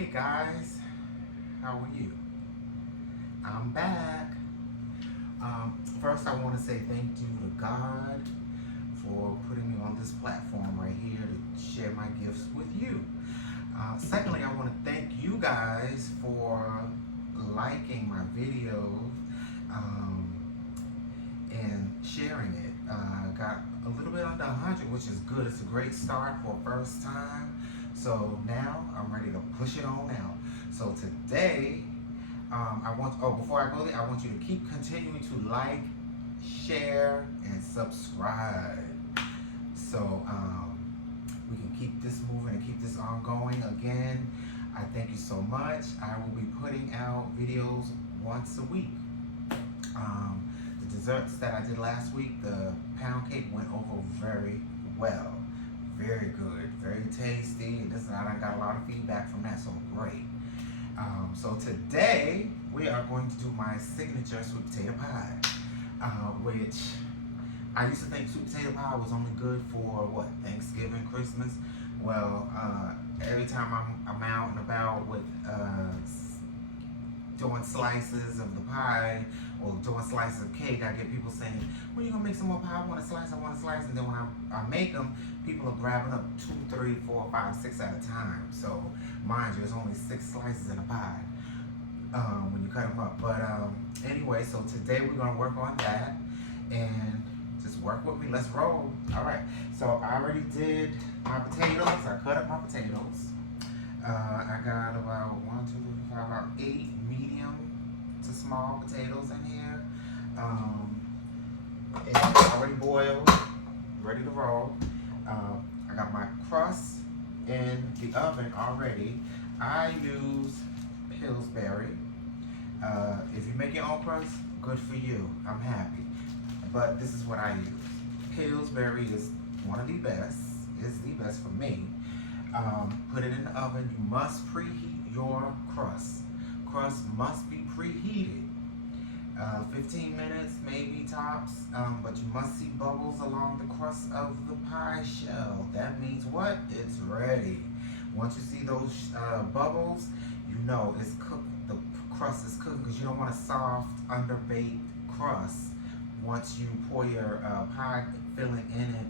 Hey guys, how are you? I'm back. First, I want to say thank you to God for putting me on this platform right here to share my gifts with you. Secondly, I want to thank you guys for liking my video um, and sharing it. Got a little bit under 100, which is good. It's a great start for first time. So now I'm ready to push it on out. So today, before I go there, I want you to keep continuing to like, share, and subscribe. So we can keep this moving and keep this ongoing. Again, I thank you so much. I will be putting out videos once a week. The desserts that I did last week, the pound cake went over very well. Very good, very tasty. I got a lot of feedback from that, so great. So today we are going to do my signature sweet potato pie, which I used to think sweet potato pie was only good for Thanksgiving, Christmas. Well, every time I'm out and about with doing slices of the pie or doing slices of cake, I get people saying, when are you gonna make some more pie? I want a slice, and then when I make them, people are grabbing up 2, 3, 4, 5, 6 at a time. So mind you, there's only 6 slices in a pie when you cut them up. But anyway, so today we're gonna work on that and just work with me. Let's roll. All right, so I already did my potatoes. I cut up my potatoes. I got about 8 medium to small potatoes in here. It's already boiled, ready to roll. I got my crust in the oven already. I use Pillsbury. If you make your own crust, good for you. I'm happy. But this is what I use. Pillsbury is one of the best. It's the best for me. Put it in the oven. You must preheat your crust. Crust must be preheated. 15 minutes, maybe tops, but you must see bubbles along the crust of the pie shell. That means what? It's ready. Once you see those bubbles, you know it's cooked. The crust is cooked because you don't want a soft, underbaked crust. Once you pour your pie filling in it,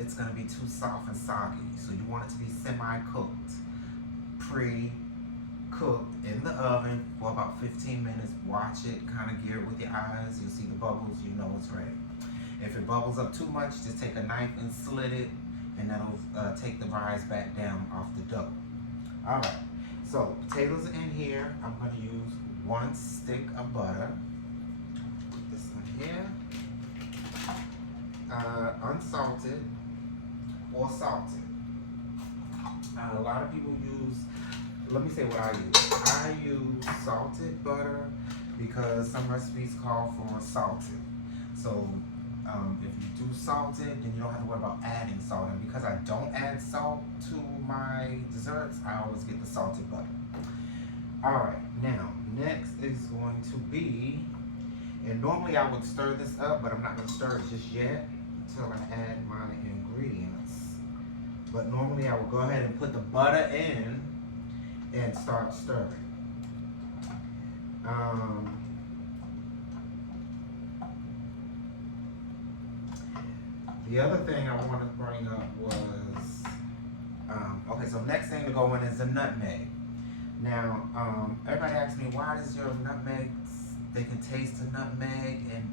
it's going to be too soft and soggy. So you want it to be semi-cooked, pre-cooked in the oven for about 15 minutes. Watch it, kind of gear it with your eyes. You'll see the bubbles, you know it's ready. If it bubbles up too much, just take a knife and slit it, and that'll take the rise back down off the dough. All right, so potatoes are in here. I'm going to use 1 stick of butter. Put this in here. Unsalted or salted. A lot of people use, let me say what I use. I use salted butter because some recipes call for salted. So if you do salted, then you don't have to worry about adding salt. And because I don't add salt to my desserts, I always get the salted butter. All right, now next is going to be, and normally I would stir this up, but I'm not going to stir it just yet until I add my ingredients. But normally I will go ahead and put the butter in and start stirring. The other thing I wanted to bring up was, okay, so next thing to go in is the nutmeg. Now, everybody asks me, why does your nutmeg, they can taste the nutmeg, and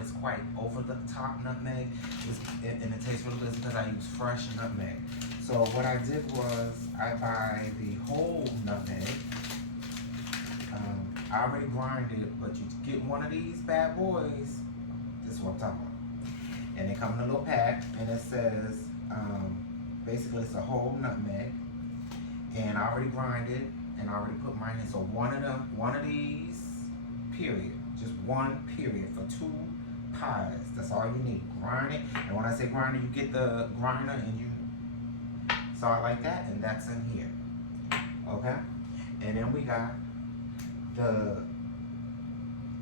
it's quite over the top nutmeg, and it tastes really good because I use fresh nutmeg. So what I did was, I buy the whole nutmeg. I already grinded it, but you get one of these bad boys, this is what I'm talking about. And they come in a little pack, and it says, basically it's a whole nutmeg, and I already grinded, and I already put mine in. So one of these, period, just one period for 2 pies. That's all you need. Grind it, and when I say grind it, you get the grinder and you saw it like that, and that's in here. Okay, and then we got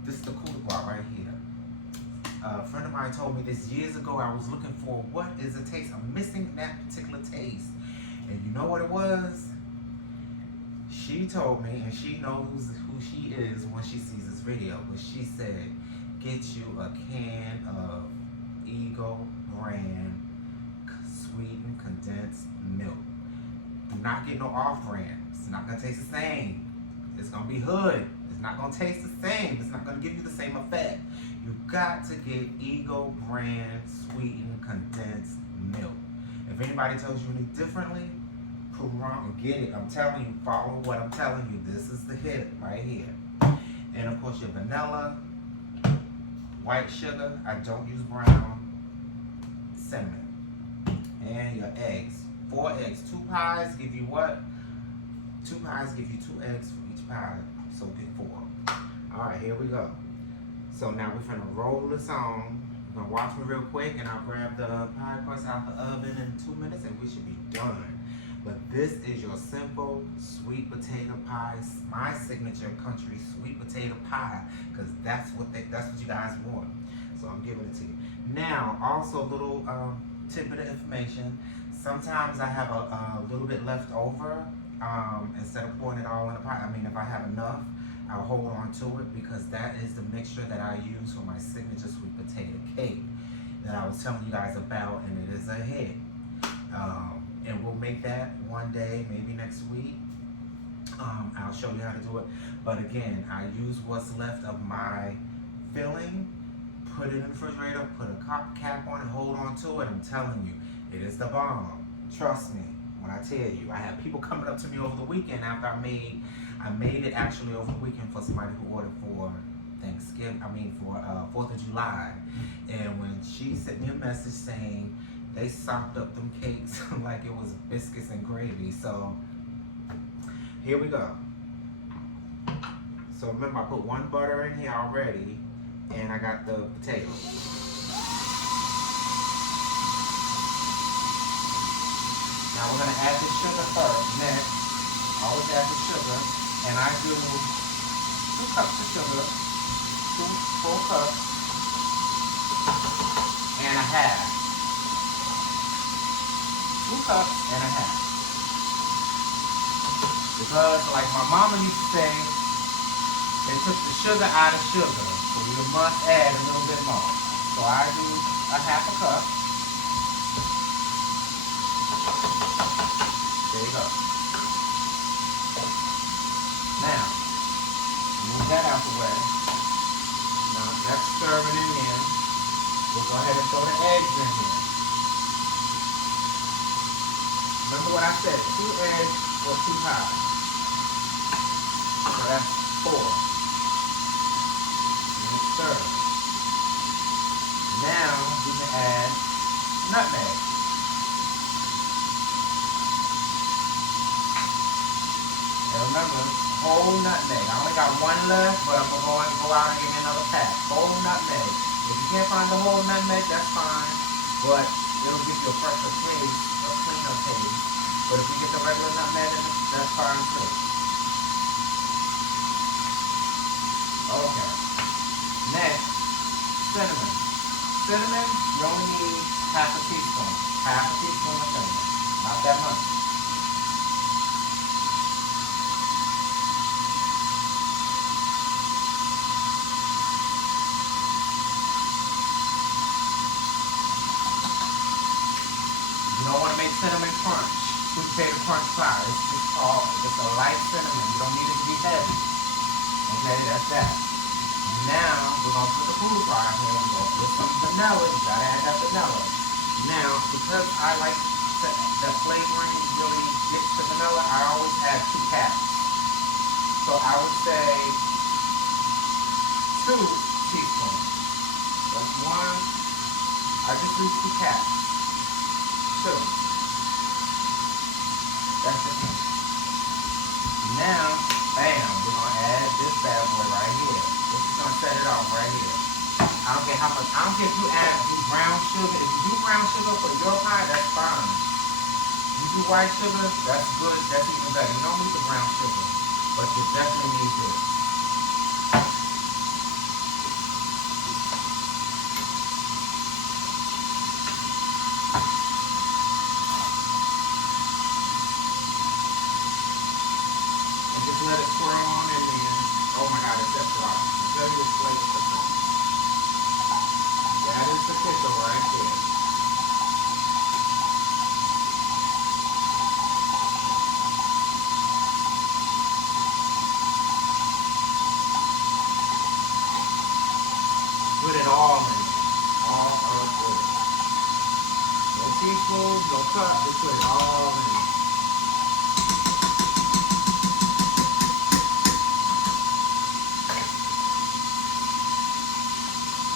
this is the coup de grace right here. A friend of mine told me this years ago. I was looking for what is the taste. I'm missing that particular taste, and you know what it was? she told me, and she knows who she is when she sees this video, but she said, get you a can of Eagle brand sweetened condensed milk. Do not get no off brand. It's not gonna taste the same. It's gonna be hood. It's not gonna taste the same. It's not gonna give you the same effect. You got to get Eagle brand sweetened condensed milk. If anybody tells you any differently, prove wrong and get it. I'm telling you, follow what I'm telling you. This is the hit right here. And of course your vanilla, white sugar. I don't use brown, cinnamon. And your eggs. 4 eggs. 2 pies give you what? 2 pies give you 2 eggs for each pie. So get 4. Alright, here we go. So now we're gonna roll this on. You're gonna watch me real quick and I'll grab the pie crust out the oven in 2 minutes and we should be done. But this is your simple sweet potato pie, my signature country sweet potato pie, because that's what you guys want. So I'm giving it to you. Now, also a little tidbit of information. Sometimes I have a little bit left over. Instead of pouring it all in the pie, I mean, if I have enough, I'll hold on to it because that is the mixture that I use for my signature sweet potato cake that I was telling you guys about, and it is a hit. And we'll make that one day, maybe next week. I'll show you how to do it. But again, I use what's left of my filling, put it in the refrigerator, put a cap on it, hold on to it. I'm telling you, it is the bomb. Trust me when I tell you. I have people coming up to me over the weekend after I made it actually over the weekend for somebody who ordered for Thanksgiving, for 4th of July. And when she sent me a message saying they sopped up them cakes like it was biscuits and gravy. So here we go. So remember, I put 1 butter in here already, and I got the potatoes. Now we're gonna add the sugar first. Next, always add the sugar, and I do 2 cups of sugar, 2 full cups, and a half. 2 cups and a half. Because like my mama used to say, they took the sugar out of sugar, so you must add a little bit more. So I do a half a cup. There you go. Now, move that out the way. Now that's stirring it in. We'll go ahead and throw the eggs in here. Remember what I said, 2 eggs or 2 pies. So that's 4. And stir. Now we can add nutmeg. And remember, whole nutmeg. I only got 1 left, but I'm going to go out and get me another pack. Whole nutmeg. If you can't find the whole nutmeg, that's fine. But it'll give you a fresher taste, a cleaner taste. But if you get the regular nutmeg in it, that's fine too. Okay. Next, cinnamon. Cinnamon, you only need half a teaspoon. Half a teaspoon of cinnamon. Not that much. You don't want to make cinnamon crunch. Sweet potato crunch pie. It's just a light cinnamon. You don't need it to be heavy. Okay, that's that. Now, we're going to put the food coloring here. We're going to put some vanilla. You got to add that vanilla. Now, because I like the flavoring really gets the vanilla, I always add 2 caps. So I would say 2 teaspoons. That's 1. I just use 2 caps. 2. That's it. Now, bam, we're going to add this bad boy right here. This is going to set it off right here. I don't care how much, I don't care if you add brown sugar. If you do brown sugar for your pie, that's fine. If you do white sugar, that's good, that's even better. You don't need the brown sugar, but you definitely need this. just thrown and then, oh my God, it's that dry. I tell you, it's flavorful. That is the kicker right there. Put it all in it. All of it. No teaspoons, no cut, just put it all in it.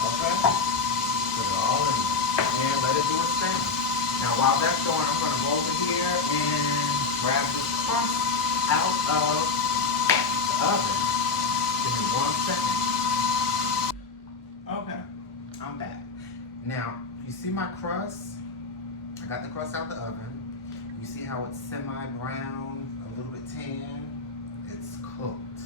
Okay? Put it all in there. And let it do its thing. Now while that's going, I'm going to go over here and grab this crust out of the oven. Give me 1 second. Okay, I'm back. Now, you see my crust? I got the crust out the oven. You see how it's semi-brown, a little bit tan? It's cooked.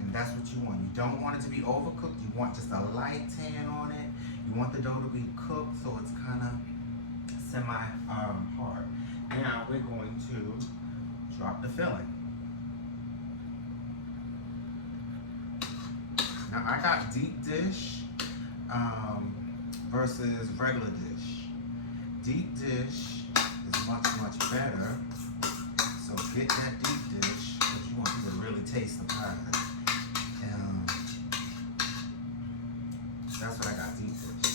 And that's what you want. You don't want it to be overcooked. You want just a light tan on it. You want the dough to be cooked so it's kind of semi-hard. Now we're going to drop the filling. Now I got deep dish versus regular dish. Deep dish is much, much better. So get that deep dish if you want to really taste the pie. That's what I got, deep dish.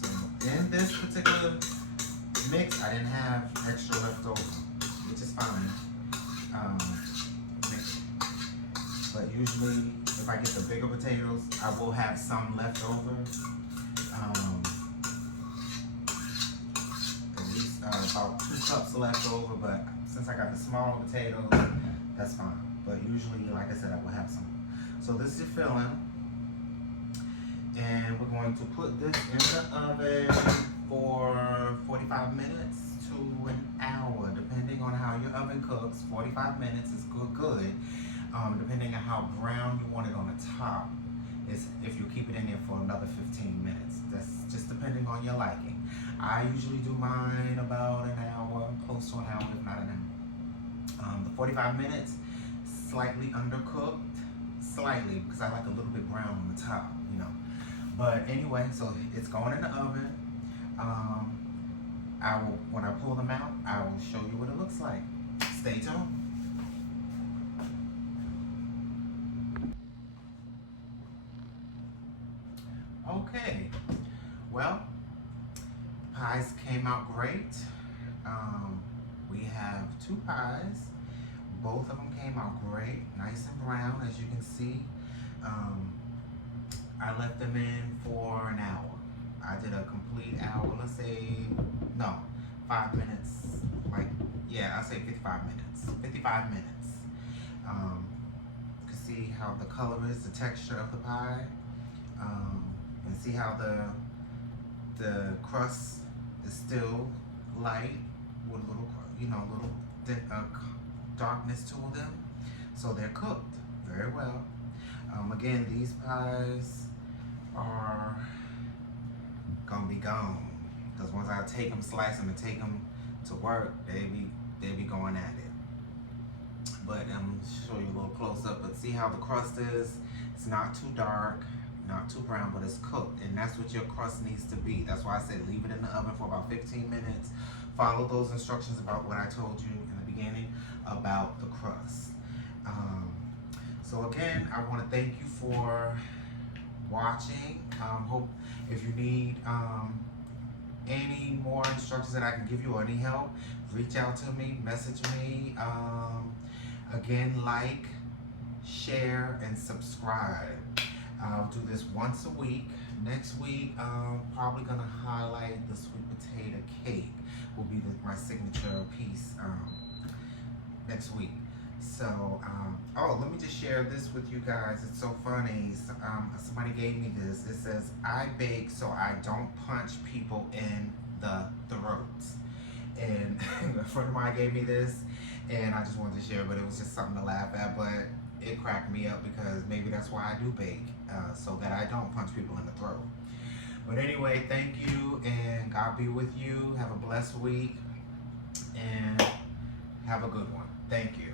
So in this particular mix, I didn't have extra left over, which is fine. But usually, if I get the bigger potatoes, I will have some left over. At least about 2 cups left over, but since I got the smaller potatoes, that's fine. But usually, like I said, I will have some. So this is your filling. And we're going to put this in the oven for 45 minutes to an hour, depending on how your oven cooks. 45 minutes is good. Depending on how brown you want it on the top, is if you keep it in there for another 15 minutes. That's just depending on your liking. I usually do mine about an hour, close to an hour, if not an hour. The 45 minutes, slightly undercooked, slightly, because I like a little bit brown on the top, you know. But anyway, so it's going in the oven. When I pull them out, I will show you what it looks like. Stay tuned. Okay, well, pies came out great. We have 2 pies. Both of them came out great, nice and brown, as you can see. I left them in for an hour. I did a complete hour, let's say, no, 5 minutes, I'll say 55 minutes. 55 minutes. You can see how the color is, the texture of the pie. And see how the crust is still light with a little darkness to them. So they're cooked very well. Again, these pies are gonna be gone because once I take them, slice them, and take them to work, they be going at it. But I'm show you a little close up. But see how the crust is? It's not too dark, not too brown, but it's cooked, and that's what your crust needs to be. That's why I said leave it in the oven for about 15 minutes. Follow those instructions about what I told you in the beginning about the crust. So again, I want to thank you for watching. Hope if you need any more instructions that I can give you or any help, reach out to me, message me. Again, like, share, and subscribe. I'll do this once a week. Next week, probably gonna highlight the sweet potato cake. Will be my signature piece next week. So, let me just share this with you guys. It's so funny. Somebody gave me this. It says, I bake so I don't punch people in the throats. And a friend of mine gave me this, and I just wanted to share, but it was just something to laugh at. But it cracked me up because maybe that's why I do bake, so that I don't punch people in the throat. But anyway, thank you, and God be with you. Have a blessed week, and Have a good one. Thank you.